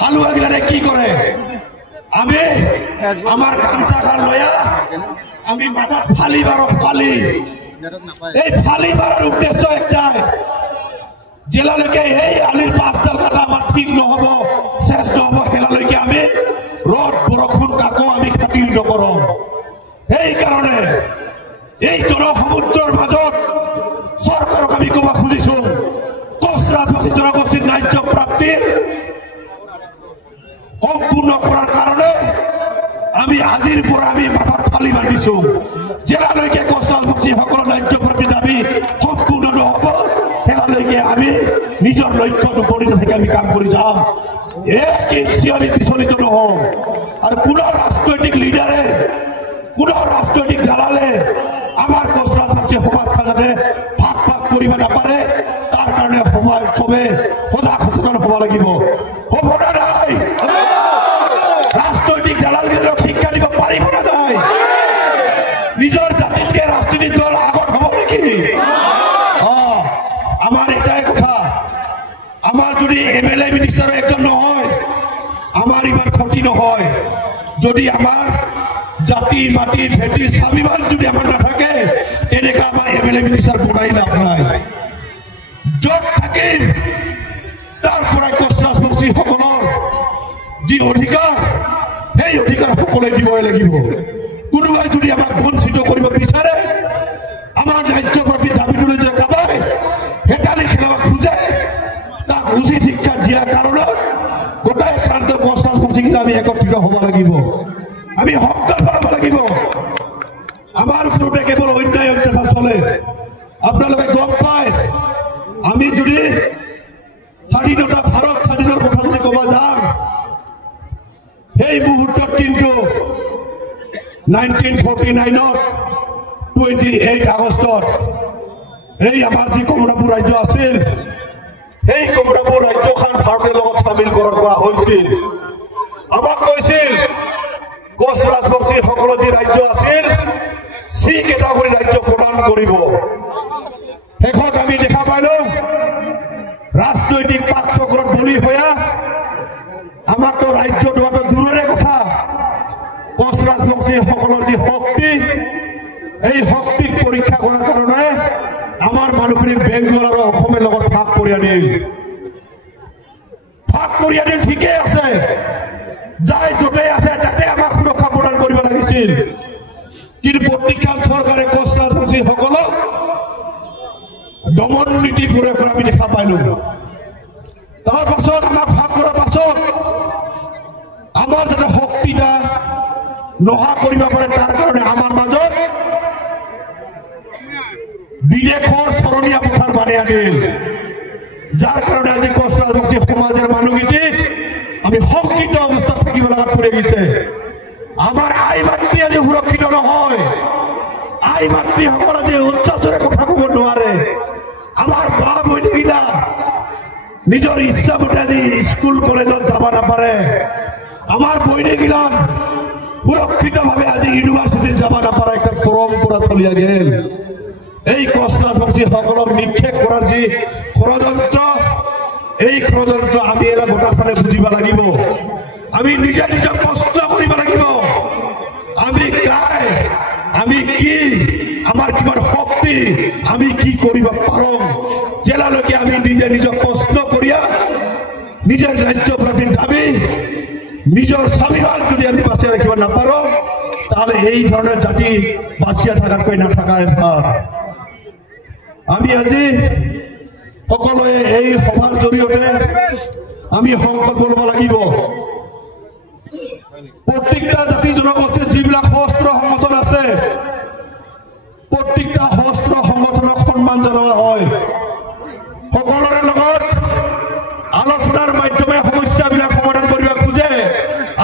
হালুয়াগিলারে কি করে আমি আমার গামছাখান লয়া আমি মাথাত ফালি মারো ফালি এই ফালি মারার উদ্দেশ্য একটাই জেলালৈকে এই আলির পাঁচডাল কাটা আমার ঠিক নহব শেষ নহব হেলালৈকে আমি রদ বরষুণ কাকো আমি খাতির নকৰো এই কাৰণে এই জনসমুদ্ৰৰ মাজত চৰকাৰক আমি কব খুজিছো কোচ ৰাজবাসী জনগোষ্ঠীৰ ন্যায্য প্ৰাপ্তিৰ সম্পূৰ্ণ কৰাৰ কাৰণে আমি আজিৰ পৰ আমি মাথাত ফালি বান্ধিছো জেলালৈকে কোচ ৰাজবাসী সকল ন্যায্য প্ৰাপ্তিৰ দাবী সম্পূৰ্ণ নহব হেলালৈকে আমি নিজৰ লক্ষ্যত উপনীত থেকে আমি কাম কৰি যাম এক ইঞ্চি আমি বিচলিত নহম আৰ কোন ৰাজনৈতিক লিডাৰে কোন ৰাজনৈতিক দালালে আমাৰ কোচ ৰাজবাসী সমাজখন যাতে ভাগ ভাগ কৰিব নাপাৰে তাৰ কাৰণে সমাজ সবে সজাগ সচেতন হব লাগিব হব না নাই ৰাজনৈতিক দালালগিলাক শিক্ষা দিব পাৰিব না নাই নিজৰ জাতিতকে রাজনৈতিক দল আগত হব নেকি আমার এটাই কথা আমার যদি এমএলএ মিনিস্টার একজন নহয় আমার ইমান ক্ষতি নহয় যদি আমার জাতি মাটি ভেটি স্বাভিমান যদি আমার না থাকে এনেকা আমার এমএলএ মিনিস্টার বনাই লাভ নাই যত থাকিম তারপরে কোচ ৰাজবংশী সকলৰ যি অধিকাৰ সেই অধিকাৰ সকলে দিবই লাগিব কোনোবাই যদি আমাক বঞ্চিত কৰিব বিচাৰে আমাৰ ন্যায্য প্ৰাপ্তিৰ দাবীটোলৈ যে কাবাই হেতালি খেলাব খোজে তাক উচিত শিক্ষা দিয়াৰ কাৰণত গোটাই প্ৰান্তৰ কোচ ৰাজবংশীক আমি একত্ৰিত হ'ব লাগিব আমি সংকল্প ল'ব লাগিব আমাৰ পূৰ্বে কেৱল অন্যায় অত্যাচাৰ চলে আপোনালোকে গম পায় আমি যদি স্বাধীনতা ভাৰত স্বাধীনৰ কথা যদি ক'ব যাম সেই মুহূৰ্তত কিন্তু 1949ত 28 আগষ্টত এই আমাৰ যি কমলাপুৰ ৰাজ্য আছিল এই কমলাপুৰ ৰাজ্যখন ভাৰতৰ লগত সামিল কৰা হৈছিল আমাক কৈছিল কোচ ৰাজবংশী সকলো যি ৰাজ্য আছিল সি কেটাগৰী ৰাজ্য প্ৰদান কৰিব শেষত আমি দেখা পাইলো ৰাজনৈতিক পাকচক্ৰত বলি হোৱা আমাকতো ৰাজ্য দিয়াটো দূৰৰে কথা কোচ ৰাজবংশী সকলৰ যি শক্তি এই শক্তিক পৰীক্ষা কৰাৰ কাৰণে আমাৰ মানুহখিনিক বেংগল আৰু অসমৰ লগত ভাগ কৰি আনিল ঠিকেই আছে যাই য'তে আছে তাতে আমাক সুৰক্ষা প্ৰদান কৰিব লাগিছিল কিন্তু প্ৰতিখন চৰকাৰে কোচ ৰাজবংশী সকলক দমন নীতি প্ৰয়োগ কৰা আমি দেখা পাইলো তাৰ পাছত আমাক ভাগ কৰাৰ পাছত আমাৰ যাতে শক্তিটা নহা কৰিব পাৰে তাৰ কাৰণে আমাৰ মাজত বিদেশৰ চৰণীয়া পথাৰ বান্ধি আনিল যাৰ কাৰণে আজি কোচ ৰাজবংশী সমাজৰ মানুহগিটি আমি শংকিত অৱস্থাত থাকিব লগাত পৰি গৈছে আমাৰ আই মাতৃ আজি সুৰক্ষিত নহয় আই মাতৃসকল আজি উচ্চাসৰে কথা ক'ব নোৱাৰে আমাৰ মা বৈনীগিলা নিজৰ ইচ্ছা মতে আজি স্কুল কলেজত যাব নাপাৰে আমাৰ বৈনীগিলা সুৰক্ষিতভাৱে আজি ইউনিভাৰ্চিটিত যাব নাপাৰে একটা পৰম্পৰা চলি আহিল এই কোচ ৰাজবংশী সকলক নিক্ষেপ কৰাৰ যি ষড়যন্ত্ৰ এই ষড়যন্ত্ৰ আমি এলা গোটাফালে বুজিব লাগিব আমি নিজে নিজক প্ৰশ্ন কৰিব লাগিব আমি কাই আমি কি আমাৰ কিমান শক্তি আমি কি কৰিব পাৰোঁ জেলালৈকে আমি নিজে নিজক প্ৰশ্ন কৰিয়া নিজৰ ৰাজ্য প্ৰাপ্তিৰ দাবী নিজৰ স্বাভিমান যদি আমি বাঁচিয়া ৰাখিব নাপাৰোঁ তাহলে এই ধৰণৰ জাতি বাঁচিয়া থাকাতকৈ নাথাকাই ভাল আমি আজি সকলোৱে এই সভাৰ জৰিয়তে আমি সংকল্প ল'ব লাগিব প্ৰত্যেকটা জাতি জনগোষ্ঠীৰ যিবিলাক সশস্ত্ৰ সংগঠন আছে প্ৰত্যেকটা সশস্ত্ৰ সংগঠনক সন্মান জনোৱা হয় সকলোৰে লগত আলোচনাৰ মাধ্যমে সমস্যাবিলাক সমাধান কৰিব খোজে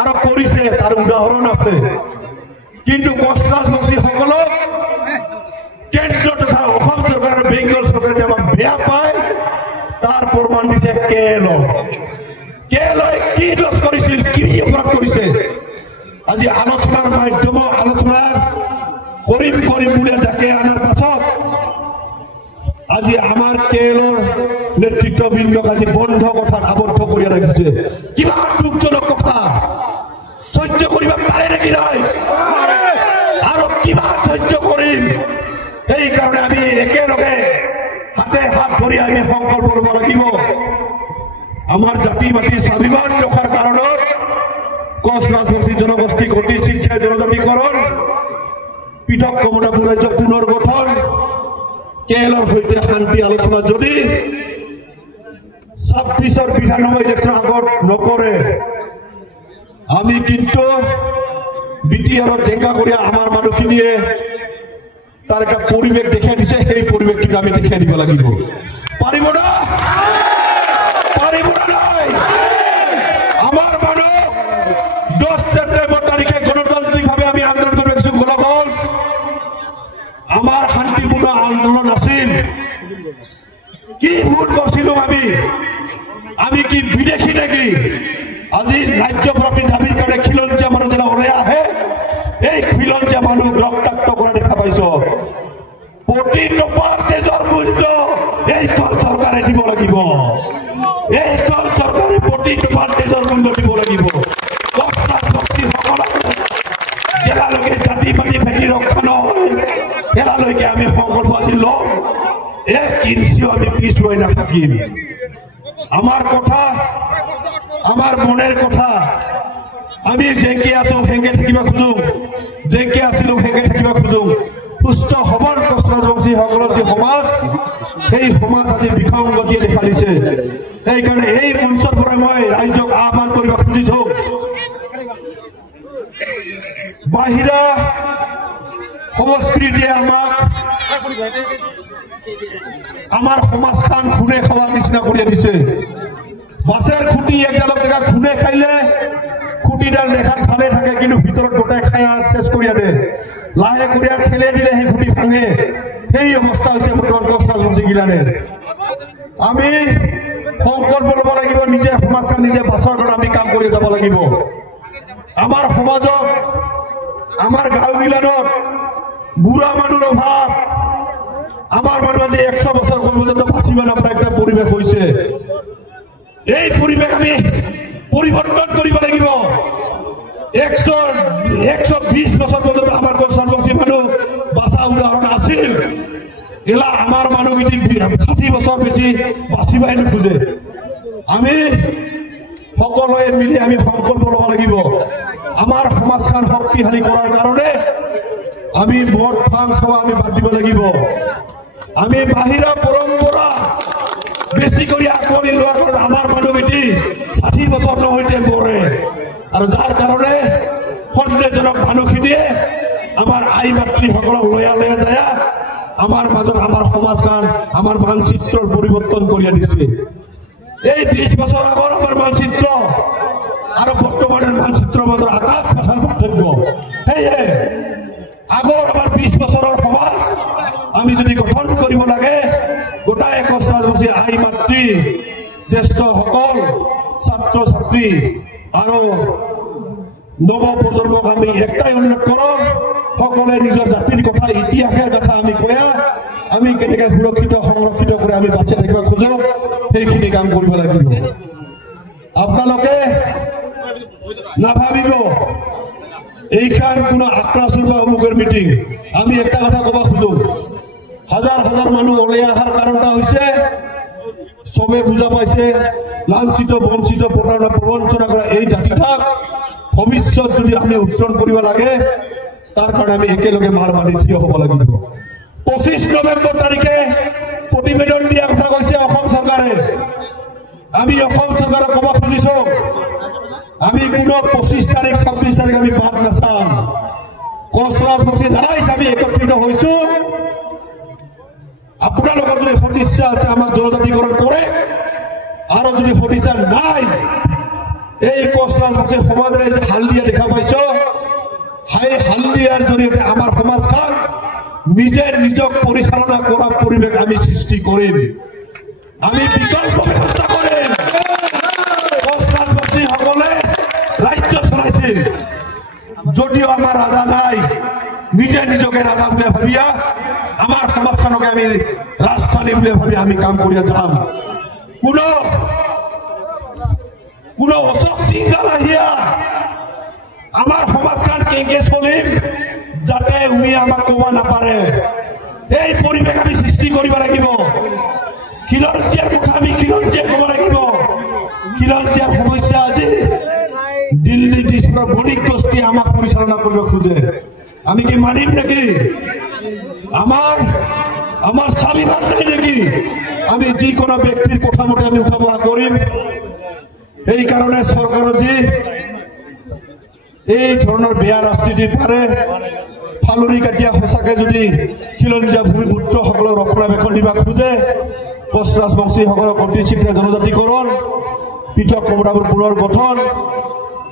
আৰু কৰিছে তাৰ উদাহৰণ আছে কিন্তু কোচ ৰাজবংশী সকলক কেন্দ্ৰ তথা অসম চৰকাৰ আৰু বেংগল চৰকাৰে যে আমাক বেয়া পায় তাৰ প্ৰমাণ দিছে কেলৈ কি দোষ কৰিছিল কি অপৰাধ কৰিছে আজি আলোচনাৰ মাধ্যম আলোচনাৰ কৰিম বুলি ডাকে আনাৰ পাছত আজি আমাৰ কেলৰ নেতৃত্ববৃন্দক আজি বন্ধ কথাত আবদ্ধ কৰি ৰাখিছে কিমান দুখ নাই আৰু কিমান সহ্য কৰিম এই কাৰণে আমি একেলগে হাতে হাত ধৰি আমি সংকল্প ল'ব লাগিব আমাৰ জাতি মাটি স্বাভিমান ৰখাৰ কাৰণত কোচ ৰাজবংশী জনগোষ্ঠী গতি শিক্ষা জনজাতিকৰণ পৃথক কমনাপুৰ ৰাজ্য পুনৰ গঠন কেএলৰ সৈতে শান্তি আলোচনা যদি 26ৰ বিধানসভা ইলেকশ্যন আগত নকৰে আমি কিন্তু বিটিআৰত জেংকা কৰি আমাৰ মানুহখিনিয়ে তাৰ এটা পৰিৱেশ দেখাই দিছে সেই পৰিৱেশটো আমি দেখাই দিব লাগিব পাৰিব না নাই আমাৰ মানুহ 10 ছেপ্টেম্বৰ তাৰিখে গণতান্ত্ৰিকভাৱে আমি আন্দোলন কৰি আছো গোলাগঞ্জ আমাৰ শান্তিপূৰ্ণ আন্দোলন আছিল কি ভুল কৰিছিলো আমি কি বিদেশী নেকি আজি ৰাজ্য প্ৰতি দাবীৰ কাৰণে খিলঞ্জীয়া মানুহ যেন ওলাই আহে এই খিলঞ্জীয়া মানুহ ৰক্তাক্ত কৰা দেখা পাইছ প্ৰতি টকাৰ তেজৰ মূল্য এইখন চৰকাৰে দিব লাগিব এইখন চৰকাৰে প্ৰতি টকাৰ তেজৰ মূল্য দিব লাগিব যেতিয়ালৈকে জাতি পাতি ভেটি ৰক্ষা নহয় তেতিয়ালৈকে আমি সংকল্প আজি ল'ম এক ইঞ্চিও আমি পিছুৱাই নাথাকিম আমাৰ কথা আমাৰ মনের কথা আমি যেঙ্কে আছো হেঙ্গে থাকিবা খুঁজো যেঙ্কে আছিলো হেঙ্গে থাকিবা খুঁজো সুস্থ সবল কোচ ৰাজবংশী সকলৰ যে সমাজ সেই সমাজ আজি বিসংগতিয়ে দেখা দিছে সেইকাৰণে এই মঞ্চৰ পৰা মই ৰাইজক আহ্বান কৰিব খুজিছো বাহিৰা সংস্কৃতিয়ে আমাৰ সমাজখন খুনে খাওয়াৰ নিচিনা কৰি দিছে বাসের খুঁটি একডাল জায়গা খুনে খাইলে খুঁটিডাল দেখাত ভালে থাকে কিন্তু ভিতৰত গোটাই খাই শেষ করিয়া দে লাহে করিয়া ঠেলে দিলে সেই খুঁটি ভাঙে সেই অবস্থা হয়েছে বর্তমান কোচ ৰাজবংশী গিলানেৰ আমি সংকল্প ল'ব লাগিব নিজে সমাজখন নিজে বাঁচাৰ কাৰণে আমি কাম কৰি যাব লাগিব আমাৰ সমাজত আমাৰ গাঁও গিলানত বুঢ়া মানুহৰ অভাৱ আমার মানুষ আজি 100 বছর পর্যন্ত বাঁচিব নাপায় একটা পরিবেশ হয়েছে এই পরিবেশ আমি পরিবর্তন করিব লাগিব 120 বছর পর্যন্ত আমার কোচ ৰাজবংশী মানুষ বাঁচা উদাহৰণ আছিল এলা আমাৰ মানুষ 60 বছৰ বেশি বাঁচিবাই নোখোজে আমি সকলোৱে মিলি আমি সংকল্প ল'ব লাগিব আমার সমাজখন শক্তিশালী করার কারণে আমি মদ ভাং খাওয়া আমি বাদ দিব লাগিব আমি বাহিৰা পৰম্পৰা বেছি কৰি আকোৱালি লোৱাৰ কাৰণে আমাৰ মানুহ বেটি 60 বছৰ নহৈতে মৰে আৰু যাৰ কাৰণে সন্দেহজনক মানুহখিনিয়ে আমাৰ আই মাতৃসকলক লয়া যায় আমাৰ মাজত আমাৰ সমাজখন আমাৰ মানচিত্ৰৰ পৰিৱৰ্তন কৰি আনিছে এই 20 বছৰ আগৰ আমাৰ মানচিত্ৰ আৰু বৰ্তমানৰ মানচিত্ৰৰ মাজত আকাশ পাতাল পাৰ্থক্য সেয়ে আগৰ আমাৰ 20 বছৰৰ সমাজ আমি যদি গঠন কৰিব লাগে গোটাই কোচ ৰাজবংশী আই মাতৃ জ্যেষ্ঠ সকল ছাত্ৰ ছাত্ৰী আৰু নৱ প্ৰজন্মক আমি একটাই অনুৰোধ কৰোঁ সকলে নিজৰ জাতিৰ কথা ইতিহাসৰ কথা আমি কয়া আমি কেনেকৈ সুৰক্ষিত সংৰক্ষিত কৰি আমি বাচি থাকিব খোজো সেইখিনি কাম কৰিব লাগিব আপোনালোকে নাভাবিব এইখান কোনো আক্ৰাসুৰ বা অমুকের মিটিং আমি একটা কথা কব খুঁজো হাজার হাজার মানুষ ওলাই আসার কারণটা হয়েছে সবে বুঝা পাইছে লাঞ্ছিত বঞ্চিত প্রতারণা প্রবঞ্চনা করা এই জাতিটাক ভবিষ্যৎ যদি আমি উত্তরণ করিব লাগে তার কারণে আমি একেলগে মার মানি থিয় হব লাগিব 25 নভেম্বর তারিখে প্রতিবেদন দিয়া কথা কৈছে অসম সরকারে আমি অসম সরকারক কব খুঁজিছো আমি কোনো 25 তারিখ 26 তারিখ আমি বাদ নাচাম কোচ ৰাজবংশী ৰাইজ আমি একত্ৰিত হৈছো আপোনালোকৰ যদি সদিচ্ছা আছে আমাক জনজাতিকৰণ কৰে আৰু যদি সদিচ্ছা নাই এই কোচ ৰাজবংশী সমাজেৰে যে হালদিয়া দেখা পাইছ হাই হালদিয়াৰ জৰিয়তে আমাৰ সমাজখন নিজে নিজক পৰিচালনা কৰা পৰিৱেশ আমি সৃষ্টি কৰিম আমি বিকল্প ব্যৱস্থা কৰিম কোচ ৰাজবংশী সকলে রাজ্য চলাইছে যদিও আমার রাজা নাই নিজে নিজকে রাজা বলে ভাবিয়া আমার সমাজখনকে আমি রাজধানী বলে ভাবি আমি কাম করিয়া যাম কোনো অশোক সিংহাল আহিয়া আমার সমাজখন কেনেকে চলিম যাতে উনি আমাক ক'ব নাপাৰে এই পৰিৱেশ আমি সৃষ্টি কৰিব লাগিব খিলঞ্জীয়াৰ কথা আমি খিলঞ্জীয়াই ক'ব লাগিব খিলঞ্জীয়াৰ সমস্যা আজি দিল্লী দিশপুৰৰ বণিক গোষ্ঠী আমাক পৰিচালনা কৰিব খোজে আমি কি মানিম নেকি আমাৰ স্বাভিমান নাই নেকি আমি যিকোনো ব্যক্তিৰ কথা মতে আমি উঠা বহা কৰিম এই কাৰণে চৰকাৰৰ যি এই ধৰণৰ বেয়া ৰাজনীতি পাৰে ফালুৰি কাটিয়া সঁচাকে যদি খিলঞ্জীয়া ভূমিপুত্ৰসকলক ৰক্ষণাবেক্ষণ দিব খোজে কোচ ৰাজবংশীসকলক অতি শীঘ্ৰে জনজাতিকৰণ পৃথক কমৰাবোৰ পুনৰ গঠন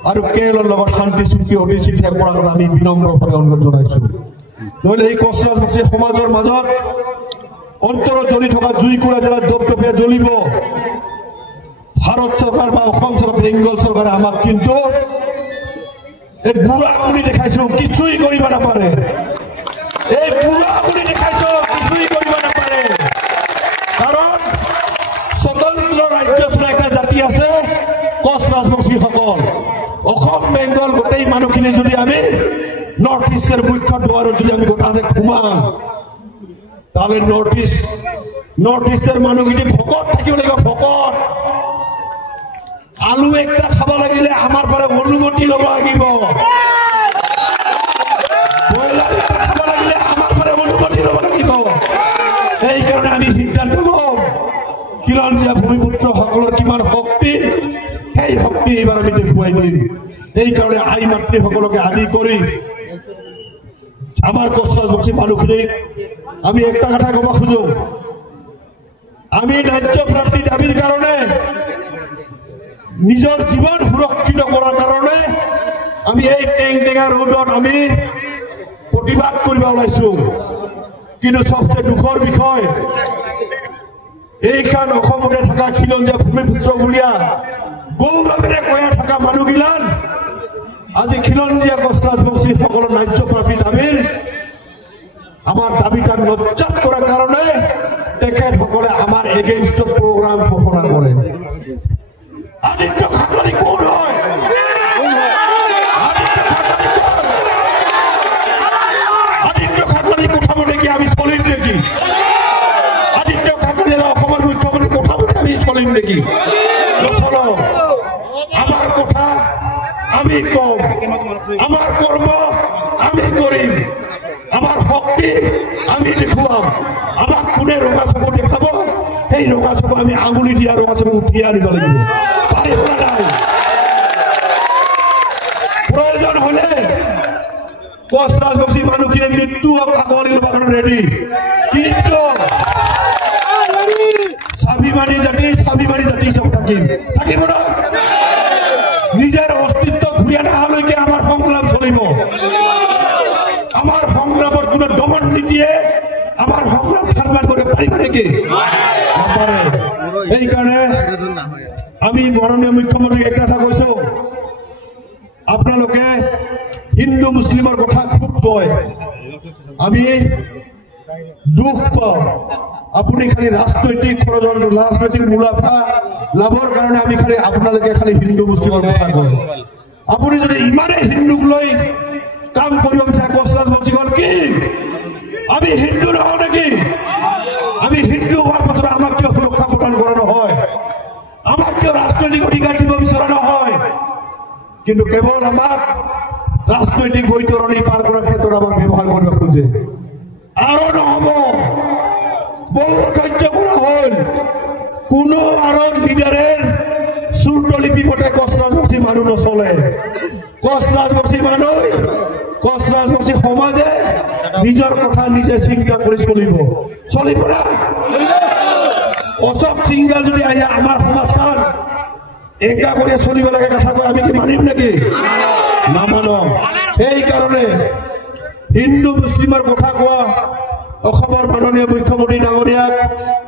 আৰু কেৰেলৰ লগত শান্তি চুক্তি অতি শীঘ্ৰে কৰাৰ আমি বিনম্ৰভাৱে অনুৰোধ জনাইছো নহ'লে এই কোচ ৰাজবংশী সমাজৰ মাজত অন্তৰত জ্বলি থকা জুইকুৰা যেনে দপদপে জ্বলিব ভাৰত চৰকাৰ বা অসম চৰকাৰ বেংগল চৰকাৰে আমাক কিন্তু এই বুঢ়া আঙুলি দেখাইছো কিছুই কৰিব নাপাৰে এই বুঢ়া আঙুলি দেখাইছো কিছুই কৰিব নাপাৰে কাৰণ স্বতন্ত্ৰ ৰাজ্য চলা এটা জাতি আছে কোচ ৰাজবংশীসকল অসম বেংগল গোটেই মানুহখিনি যদি আমি নৰ্থ ইষ্টৰ মুখ্য দুৱাৰত যদি আমি গোটাতে ঘুমাম তাহলে নৰ্থ ইষ্টৰ মানুহখিনি ভকত থাকিব লাগিব ভকত আলু একটা খাব লাগিলে আমাৰ পৰা অনুমতি ল'ব লাগিব ব্ৰইলাৰ একটা খাব লাগিলে আমাৰ পৰা অনুমতি ল'ব লাগিব এই কাৰণে আমি সিদ্ধান্ত ল'ম খিলঞ্জীয়া ভূমিপুত্ৰসকলৰ কিমান শক্তি সেই শক্তি এইবাৰ আমি দেখুৱাই দিম এই কাৰণে আই মাতৃসকলকে আদি কৰি আমাৰ কোচ ৰাজবংশী মানুহখিনিক আমি একটা কথা ক'ব খোজো আমি ৰাজ্য প্ৰাপ্তি দাবীৰ কাৰণে নিজৰ জীৱন সুৰক্ষিত কৰাৰ কাৰণে আমি এই টেংটেঙা ৰোডত আমি প্ৰতিবাদ কৰিব ওলাইছো কিন্তু সবচেয়ে দুখৰ বিষয় এইখন অসমতে থকা খিলঞ্জীয়া ভূমিপুত্ৰ বুলিয়া গৌৰৱেৰে কৈয়া থকা মানুহগিলান আজি খিলঞ্জীয়া কোচ ৰাজবংশীসকলৰ ৰাজ্য প্ৰাপ্তি দাবীৰ আমাৰ দাবীটাক নজ্জাত কৰাৰ কাৰণে তেখেতসকলে আমাৰ এগেইনষ্টত প্ৰগ্ৰাম ঘোষণা কৰে আদিত্য ঠাকুৰী কোন হয় আদিত্য ঠাকুৰী কথা মতে কি আমি চলিম নেকি আদিত্য ঠাকুৰী অসমৰ মুখ্যমন্ত্ৰী কথা মতে আমি চলিম নেকি নচলো আমাৰ কথা আমি কম আমাৰ কৰ্ম আমি কৰিম আমাৰ শক্তি আমি দেখুৱাম আমাক কোনে ৰঙা চকু দেখাব সেই ৰঙা চকু আমি আঙুলি দিয়া ৰঙা চকু উঠিয়াই আনিব লাগিব প্ৰয়োজন হলে কোচ ৰাজবংশী মানুহখিনি মৃত্যু কাকলি ল'ব কাৰণে ৰেডি কিন্তু স্বাভিমানী জাতি চব থাকিব না নিজৰ অস্তিত্ব ঘূৰি অনালৈকে আমাৰ সংগ্ৰাম চলিব আমাৰ সংগ্ৰামত কোনো দমন নীতিয়ে আমাৰ সংগ্ৰাম ঠাণ্ডা কৰিব পাৰিব নেকি নাপাৰে সেইকাৰণে আমি মাননীয় মুখ্যমন্ত্ৰীক একটা কথা কৈছো আপোনালোকে হিন্দু মুছলিমৰ কথা খুব কয় আমি দুখ পাওঁ আপুনি খালি ৰাজনৈতিক ষড়যন্ত্ৰ ৰাজনৈতিক মুনাফা লাভৰ কাৰণে আমি খালি আপোনালোকে খালি হিন্দু মুছলিমৰ কথা কয় আপুনি যদি ইমানে হিন্দুক লৈ কাম কৰিব বিচাৰে কোচ ৰাজবংশীসকল কি আমি হিন্দু নহওঁ নেকি আমি হিন্দু হোৱাৰ পাছত আমাক কিয় সুৰক্ষা প্ৰদান কৰা নহয় আমাক কিয় ৰাজনৈতিক অধিকাৰ দিব বিচৰা নহয় কিন্তু কেৱল আমাক ৰাজনৈতিক বৈতৰণি পাৰ কৰাৰ ক্ষেত্ৰত আমাক ব্যৱহাৰ কৰিব খোজে আৰু নহ'ব বহু ধৈৰ্য কৰা হ'ল কোনো আৰু লিডাৰৰ চুৰতলিপি মতে কোচ ৰাজবংশী মানুহ নচলে কোচ ৰাজবংশী মানুহ কোচ ৰাজবংশী সমাজে নিজৰ কথা নিজে চিন্তা কৰি চলিব না অশোক সিংগাল যদি আহি আমাৰ সমাজখন একা কৰি চলিব লাগে কথা কয় আমি কি মানিম নেকি নামানো সেইকাৰণে হিন্দু মুছলিমৰ কথা কোৱা অসমৰ মাননীয় মুখ্যমন্ত্ৰী ডাঙৰীয়াক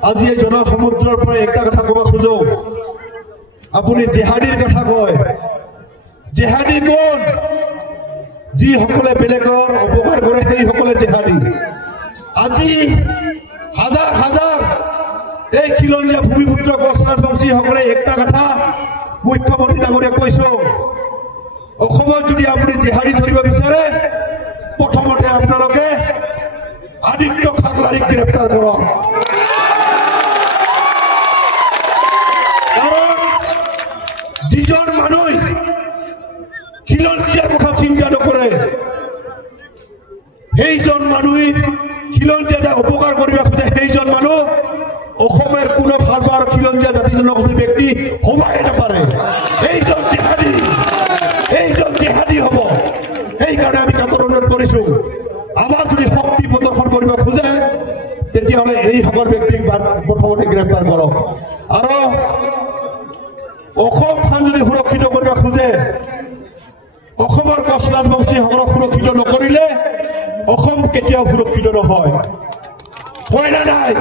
আজি এই জনসমুদ্ৰৰ পৰা একটা কথা ক'ব খোজো আপুনি জেহাদীৰ কথা কয় জেহাদী কোন যিসকলে বেলেগৰ অপকাৰ কৰে সেইসকলে জেহাদী আজি হাজাৰ হাজাৰ এই খিলঞ্জীয়া ভূমিপুত্ৰ কোচ ৰাজবংশীসকলে একটা কথা মুখ্যমন্ত্ৰী ডাঙৰীয়াক কৈছো অসমত যদি আপুনি জেহাদী ধৰিব বিচাৰে প্ৰথমতে আপোনালোকে আদিত্য খাগলাৰীক গ্ৰেপ্তাৰ কৰক কাৰণ যিজন মানুহ খিলঞ্জীয়াৰ কথা চিন্তা নকৰে সেইজন মানুহ খিলঞ্জীয়া যে উপকাৰ কৰিব খোজে সেইজন মানুহ অসমেৰ কোনো ভালপাৰ খিলঞ্জীয়া জাতি জনগোষ্ঠীৰ ব্যক্তি হবাই নাপাৰে এইজন জেহাদী হব সেইকাৰণে আমি কাতৰ অনুৰোধ কৰিছো আমাৰ যদি শক্তি প্ৰদৰ্শন কৰিব খোজে তেতিয়াহ'লে এই সকল ব্যক্তিক প্ৰথমতে গ্ৰেপ্তাৰ কৰক আৰু অসমখন যদি সুৰক্ষিত কৰিব খোজে অসমৰ কোচ ৰাজবংশীসকলক সুৰক্ষিত নকৰিলে অসম কেতিয়াও সুৰক্ষিত নহয় হয় না নাই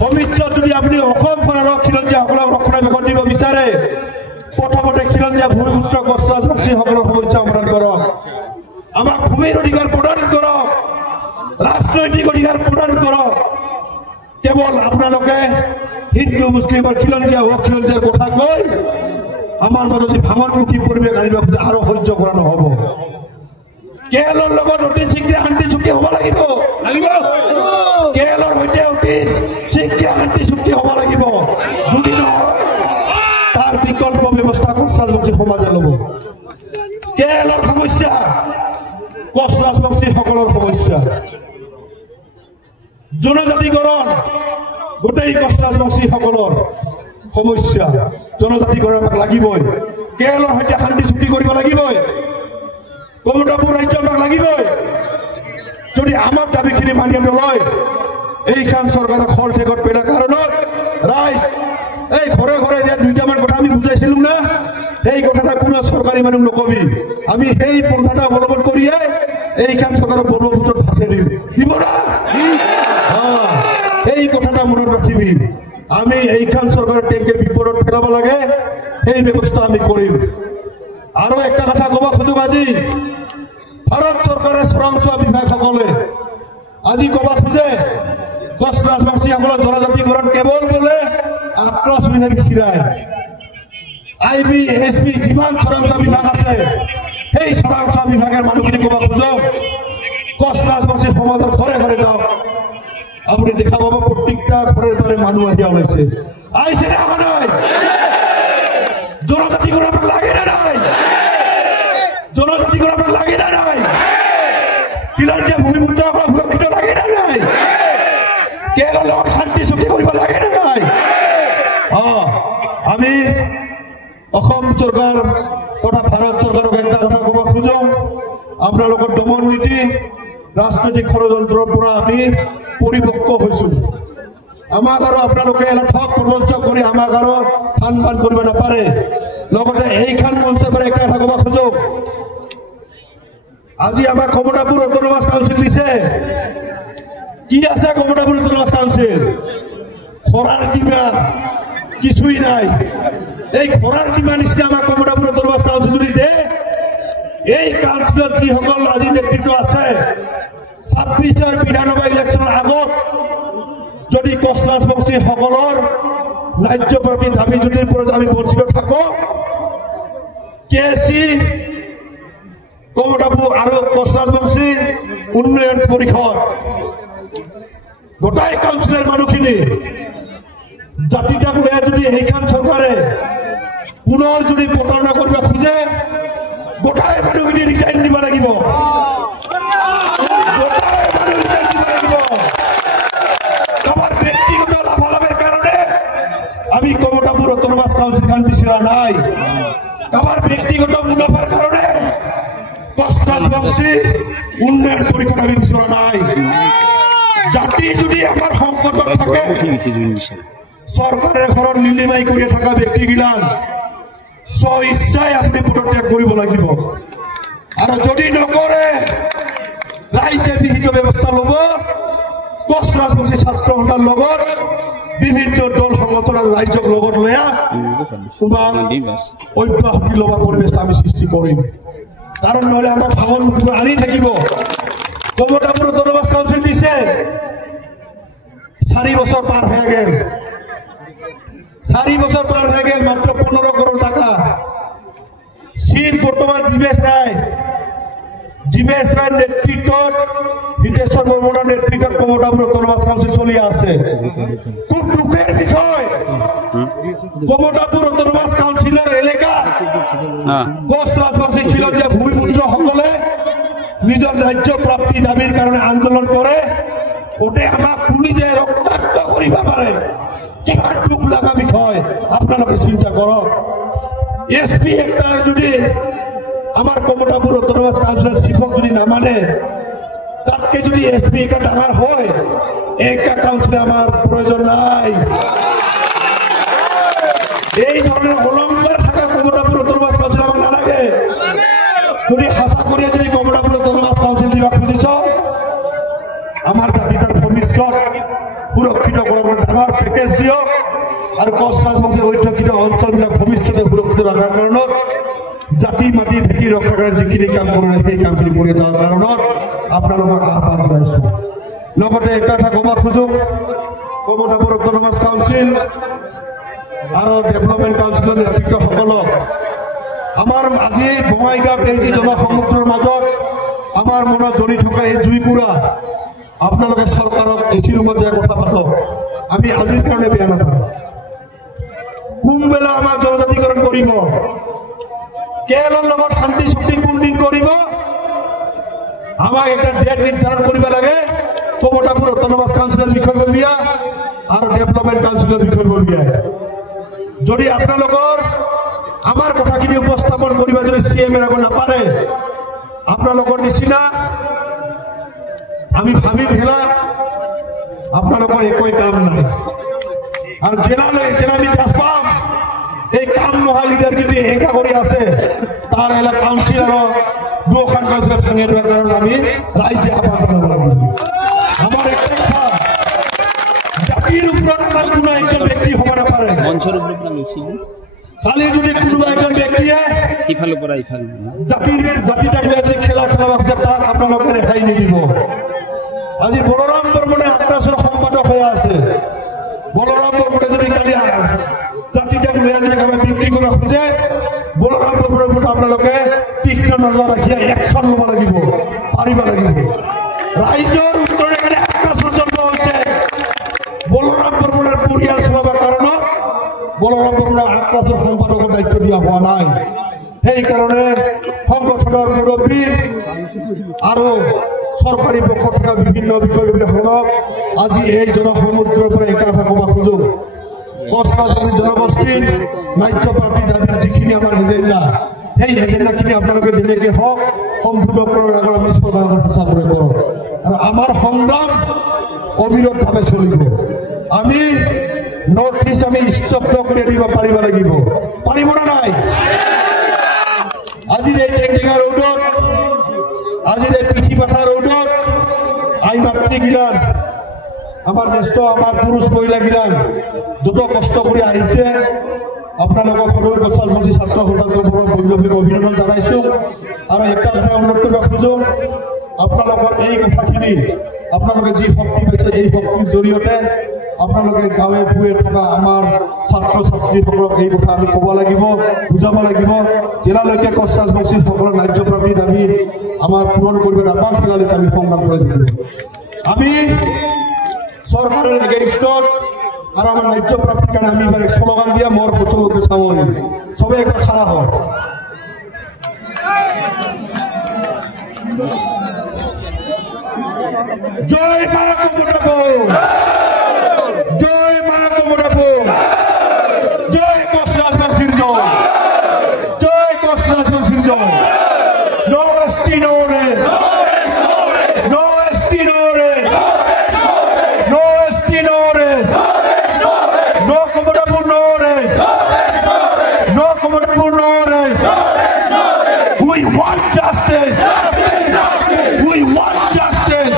ভৱিষ্যত যদি আপুনি অসমখন আৰু খিলঞ্জীয়াসকলক ৰক্ষণাবেক্ষণ দিব বিচাৰে প্ৰথমতে খিলঞ্জীয়া ভূমিপুত্ৰ কোচ ৰাজবংশীসকলৰ সমস্যা সমাধান কৰক আমাক ভূমিৰ অধিকাৰ প্ৰদান কৰক ৰাজনৈতিক অধিকাৰ প্ৰদান কৰক কেৱল আপোনালোকে হিন্দু মুছলিম আৰু খিলঞ্জীয়া অখিলঞ্জীয়াৰ কথা কৈ আমাৰ মাজত যি ভাঙনমুখী পৰিৱেশ আনিব খোজে আৰু সহ্য কৰা নহ'ব কেৰেলৰ লগত অতি শীঘ্ৰে শান্তি চুক্তি হ'ব লাগিব কেৰেলৰ সৈতে অতি শীঘ্ৰে শান্তি চুক্তি হ'ব লাগিব যদি নহয় তাৰ বিকল্প ব্যৱস্থা কোচ ৰাজবংশী সমাজে ল'ব কেৰেলৰ সমস্যা কোচ ৰাজবংশীসকলৰ সমস্যা জনজাতিকৰণ গোটেই কোচ ৰাজবংশীসকলৰ সমস্যা জনজাতিকৰণ আমাক লাগিবই কেৰেলৰ সৈতে শান্তি চুক্তি কৰিব লাগিবই কমতাপুৰ ৰাজ্য আমাক লাগিবই যদি আমাৰ দাবীখিনি মানি নলয় এইখন চৰকাৰক খৰ ঠেকত পেলোৱা কাৰণত ৰাইজ এই ঘৰে ঘৰে যে দুইটামান কথা আমি বুজাইছিলো না সেই কথাটা কোনো চৰকাৰী মানুহ নকবি আমি সেই পন্থাটা অৱলম্বন কৰিয়ে এইখন চৰকাৰক ব্ৰহ্মপুত্ৰত ফাঁচি দিম দিব না এই কথাটা মনত ৰাখিবি আমি এইখন চৰকাৰৰ টেংকে বিপদত পেলাব লাগে সেই ব্যৱস্থা আমি কৰিম আৰু একটা কথা ক'ব খোজো আজি ভাৰত চৰকাৰে চোৰাংচোৱা বিভাগসকলে আজি ক'ব খোজে কোচ ৰাজবংশীসকলৰ জনজাতিকৰণ কেৱল বোলে আক্ৰমণে বিচিৰাই আইবি এছপি যিমান চোৰাংচোৱা বিভাগ আছে সেই চোৰাংচোৱা বিভাগৰ মানুহখিনি ক'ব খোজো কোচ ৰাজবংশী সমাজৰ ঘৰে ঘৰে যাওক আপুনি দেখা পাব প্ৰত্যেকটা ঘৰে ঘৰে মানুহ আহি ওলাইছে আহিছে নে অহা নাই জনজাতিকৰণ লাগে নে নাই জনজাতিকৰণ লাগে না নাই খিলঞ্জীয়া ভূমিপুত্ৰসকলক সুৰক্ষিত লাগে না নাই কেৰেলৰ লগত শান্তি চুক্তি কৰিব লাগে না নাই আমি অসম চৰকাৰ তথা ভাৰত চৰকাৰক একটা কথা ক'ব খোজো আপোনালোকৰ দমন নীতি ৰাজনৈতিক ষড়যন্ত্ৰৰ পৰা আমি পৰিপক্ক হৈছো আমাক আৰু আপোনালোকে এটা ঠগ প্ৰবঞ্চ কৰি আমাক আৰু সন্মান কৰিব নাপাৰে লগতে এইখন মঞ্চৰ পৰা একটা কথা ক'ব খোজো আজি আমাৰ কমতাপুৰ অট'নমাছ কাউন্সিল দিছে কি আছে কমতাপুৰ অট'নমাছ কাউন্সিল খৰাৰ কিবা কিছুই নাই এই খৰাৰ কিবা নিচিনা আমাৰ কমতাপুৰ অট'নমাছ কাউন্সিল যদি দে এই কাউন্সিলত যিসকল আজি নেতৃত্ব আছে 26ৰ বিধানসভা ইলেকশ্যনৰ আগত যদি কোচ ৰাজবংশীসকলৰ ন্যায্য প্ৰতি দাবী যদি আমি বঞ্চিত থাকো কেএসি কমতাপুৰ আৰু কোচ ৰাজবংশী উন্নয়ন পৰিষদ গোটাই কাউন্সিলৰ মানুহখিনি জাতিটাক লৈ যদি এইখন চৰকাৰে পুনৰ যদি প্ৰতাৰণা কৰিব খোজে গোটাই মানুহখিনি ৰিজাইন দিব লাগিব আমাৰ ব্যক্তিগত লাভালাভেৰ কাৰণে আমি কমতাপুৰ অট'নমাছ কাউন্সিলখন বিচৰা নাই আমাৰ ব্যক্তিগত মুনাফাৰ কাৰণে কোচ ৰাজবংশী উন্নয়ন পৰিষদ আমি বিচৰা নাই জাতি যদি আমাৰ সংকটত থাকে চৰকাৰৰ ঘৰত লিলিমাই কৰি থকা ব্যক্তিগিলান স্ব ইচ্ছাই আপুনি পদত্যাগ কৰিব লাগিব আৰু যদি নকৰে ৰাইজে বিহিত ব্যৱস্থা ল'ব কোচ ৰাজবংশী ছাত্ৰ সন্থাৰ লগত বিভিন্ন দল সংগঠন আৰু ৰাজ্যক লগত লৈ অব্যাহতি লোৱা পৰিৱেশ আমি সৃষ্টি কৰিম কাৰণ নহ'লে আমাক ভাঙনমুখী আনি থাকিব কমতাপুৰ অট'নমাছ কাউন্সিল দিছে 4 বছৰ পাৰ হৈ গেল 4 বছৰ পাৰ হৈ গেল মাত্ৰ 15 কৰোৰ টাকা চিফ বৰ্তমান জীবেশ ৰায় নেতৃত্বত হিতেশ্বৰ বৰ্মনৰ নেতৃত্বত কমতাপুৰ অটোনমাস কাউন্সিল চলি আছে খুব দুখের বিষয় কমতাপুর অটোনমাস কাউন্সিলের এলাকা কোচ রাজবংশী খিলঞ্জীয়া ভূমিপুত্র সকলে নিজের রাজ্য প্রাপ্তি দাবির কারণে আন্দোলন করে ওতে আমাক পুলিশে রক্তাক্ত করিব পারে কিমান দুখ লাগা বিষয় আপনারা চিন্তা করক এসপি একটা যদি আমার কমতাপুর অটোনমাস কাউন্সিলের শিক্ষক যদি না মানে তাকে যদি এসপি একটা ডাঙার হয় একটা কাউন্সিলে আমার প্রয়োজন নাই এই ধরনের অলঙ্কার থাকা কমতাপুর অটোনমাস কাউন্সিল আমার না লাগে যদি হাসা করিয়া যদি কমতাপুর অটোনমাস কাউন্সিল দিবা খুঁজিছ আমার জাতিটার ভবিষ্যৎ সুরক্ষিত করার ডাঙর প্যাকেজ দিও আর কোচ রাজবংশী ঐতিহ্যিত অঞ্চলবিলাক ভবিষ্যতে সুরক্ষিত রাখার কারণে জাতি মাটি ভেটি রক্ষা করার যিখিনি কাম করে সেই কামখিনি কৰি যাওয়ার কারণে আপনাদের আহ্বান জানাইছো লগতে একটা কথা কব খোঁজো কমতাপুর অটোনমাস কাউন্সিল আর ডেভেলপমেন্ট কাউন্সিলের নেতৃত্বসকলক আমার আজি বঙাইগাঁৱত এই যে জনসমুদ্ৰৰ মাজত আমাৰ মনত জ্বলি থকা এই জুইকুৰা আপনাদের সরকারক এসি রুমত যায় কথা পাতক আমি আজির কারণে বেয়া নাপাওঁ কোন বেলা আমার জনজাতিকরণ করিব কেরলের লগত শান্তি চুক্তি কোনদিন করিব আমাক একটা ডেট নির্ধারণ করিব লাগে কমতাপুর অটোনমাস কাউন্সিলের বিষয়ববীয়া আর ডেভেলপমেন্ট কাউন্সিলের বিষয়ববীয়া যদি আপনাদের আমার কথাখিনি উপস্থাপন করিবা যদি সিএম এর আগত নাপারে আপনাদের নিচিনা আমি ভাবি ভেলা আপনাদের একই কাম নাই আর জেলা আমি কাজ পাম এই কাম নোহা লিডার কিন্তু হেঁকা করে আছে তার এলাকা কাউন্সিল আর দুখান কাউন্সিল ভাঙে দেওয়ার কারণে আমি রাইজে আহ্বান জানাব লাগিব আমার একটা কথা জাতির উপর আমার কোনো একজন ব্যক্তি হব না পারে খালি যদি কোনো একজন ব্যক্তিয়ে জাতিটাক যদি খেলা খেলাবার তাক আপনাদের রেহাই নিদিব আজি বলরাম বর্মনে আক্রাসের সম্পাদক হয়ে আছে বলরাম বর্মনে যদি কালি জাতিটাক লইয়া যদি আমি বিক্রি করা খুঁজে বলরাম বর্মনের উপর আপনাদের তীক্ষ্ণ নজর রাখিয়া একশন লব লাগিব পারিব লাগিব রাইজর উত্তরে এখানে আক্রাসের জন্ম হয়েছে বলরাম বর্মনের পরিয়াল চলাবার কারণে বলরাম বর্মনের আক্রাসের সম্পাদকের দায়িত্ব দিয়া হওয়া নাই সেই কারণে সংগঠনের মুরব্বী আরো সরকারি পক্ষ থাকা বিভিন্ন বিষয়বিলাক আজি এই জনসমুদ্ৰৰ পৰা এটা কথা কব খোজো কোচ ৰাজবংশী জনগোষ্ঠীৰ ন্যায্য প্ৰাপ্তিৰ দাবী যিখিনি আমাৰ এজেণ্ডা সেই এজেণ্ডাখিনি আপোনালোকে যেনেকৈ হওক সম্পূৰ্ণ কৰাৰ আগত আমি চৰকাৰৰ চেষ্টা কৰক আৰু আমাৰ সংগ্ৰাম অবিৰতভাৱে চলিব আমি নৰ্থ ইষ্ট আমি স্তব্ধ কৰি দিব পাৰিব লাগিব পাৰিব না নাই আজিৰ এই টেংটিঙা ৰোডত আজিৰ এই পিঠিপাঠা ৰোডত আই মাতৃগিলান আমার জ্যেষ্ঠ আমার পুরুষ মহিলা গিলান যত কষ্ট করে আহিছে আপনাদের সকল কোচ রাজবংশী ছাত্র সন্থাৰ বৈপ্লৱিক অভিনন্দন জানাইছো আর একটা কথা অনুরোধ করব খোঁজো আপনাদের এই কথাখিনি আপনাদের যে শক্তি পাইছে এই শক্তির জড়িয়তে আপনাদের গাঁৱে ভূঞে থাকা আমাৰ ছাত্ৰ ছাত্ৰীসকলক এই কথা আমি কব লাগিব বুঝাব লাগিব জেলালৈকে কোচ ৰাজবংশী সকলৰ ন্যায্য প্ৰাপ্তিৰ দাবী আমার পূরণ করবে নাপাম সেটালৈকে আমি সংগ্রাম করে দিব আমি সরকারের এগেইনস্টত আর আমার ন্যায্য প্রাপ্তির কারণে আমি এবার স্লোগান দিয়া মোর প্রচলতে সামরি সবাই একবার খাড়া হয় জয় মা কমতাপুর জয় মা কমতাপুর জয় কোচ রাজবংশীর জয় জয় কোচ রাজবংশীর জয় no ST no rest no ST no rest no ST no rest no Kamatapur no rest no Kamatapur no rest we want justice we want justice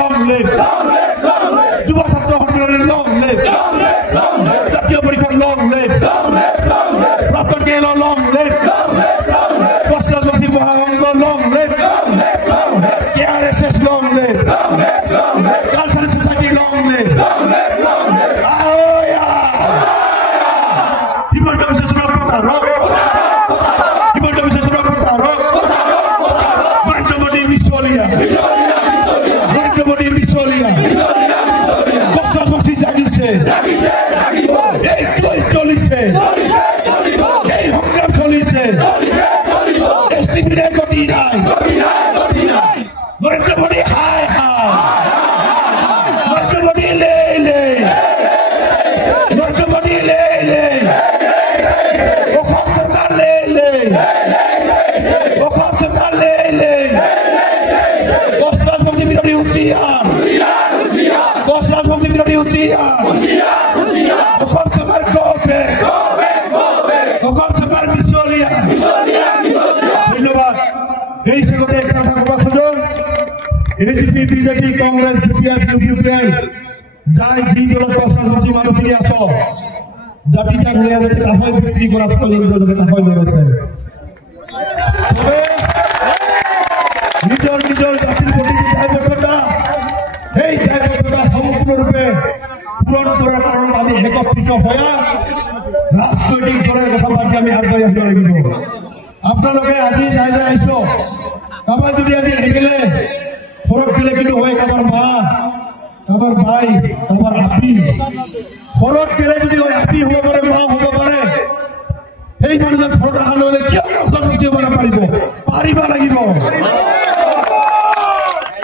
long live যুৱ ছাত্ৰ সন্মিলনী লং লিভ জাতীয় পৰীক্ষা লং লিভ প্ৰাক্তন কেইলৰ লং লিভ বস্ত্ৰবাসী মহাসংঘ long live KRSS long live cultural society long live Himanta Biswa Sarma প্ৰতাৰক হিমন্ত বিশ্ব শৰ্মা প্ৰতাৰক নৰেন্দ্ৰ মোদী মিছলীয়া নৰেন্দ্ৰ মোদী মিছলীয়া বস্ত্ৰবাসী জাগিছে এই চলিছে এই সংগ্ৰাম চলিছে এছটিপিৰ গতি নাই নৰেন্দ্ৰ মোদী হাই হাই নৰেন্দ্ৰ মোদী লে লে নৰেন্দ্ৰ মোদী লে লে অসম চৰকাৰ লে লে অসম চৰকাৰ লে লে বস্ত্ৰবাসী বিৰোধী হুঁচিয়াৰ বস্ত্ৰবাসী বিৰোধী হুঁচিয়াৰ অসম চৰকাৰ গভে অসম চৰকাৰ মিছলীয়া ধন্যবাদ এই সেগতে একটা কথা কব খোঁজো AGP BJP Congress BPF UPL যাই জি দলত বস্ত্ৰবাসী মানুহখিনি আছ জাতিটাক লৈ যাতে কাহৈ বিক্ৰী কৰা পৰ্যন্ত যাতে কাহৈ নৰছে নিজৰ নিজৰ জাতিৰ প্ৰতি দায়বদ্ধতা এই দায়বদ্ধতা সম্পূৰ্ণৰূপে পূৰণ কৰাৰ কাৰণে আমি একত্ৰিত হৈ ৰাজনৈতিক দলৰ কথা পাতি আমি আগবাঢ়ি আহিব লাগিব আপোনালোকে আজি চাই যাই আহিছ কাৰোবাৰ যদি আজি একেলে ফৰক দিলে কিন্তু হয় কাৰোবাৰ মা কাৰোবাৰ ভাই কাৰোবাৰ আপি ফৰক দিলে যদি হয় আপি হ'ব পাৰে মা হ'ব পাৰে এই মানুহজন ফৰক অহা নহ'লে কিয় বস্ত্ৰবাসী হ'ব নাপাৰিব পাৰিব লাগিব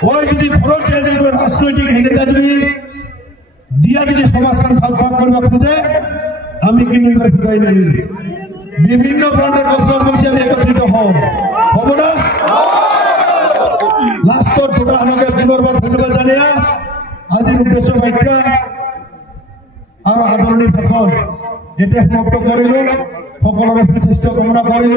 হয় যদি ফৰক ৰাজনৈতিক এজেণ্ডা যদি দিয়া যদি সমাজখন ভাগ ভাগ কৰিব খোজে আমি কিন্তু এইবাৰ ঘূৰাই নাহিম বিভিন্ন প্ৰান্তৰ বস্ত্ৰবাসী আমি একত্ৰিত হওঁ হ'ব না লাষ্টত দুটাখনকে পুনৰবাৰ ধন্যবাদ জানিয়া আজিৰ উদ্দেশ্য ব্যাখ্যা আৰু আদৰণি ভাষণ এতিয়া সমাপ্ত কৰিলো সকলোৰে সুস্বাস্থ্য কামনা কৰিলো।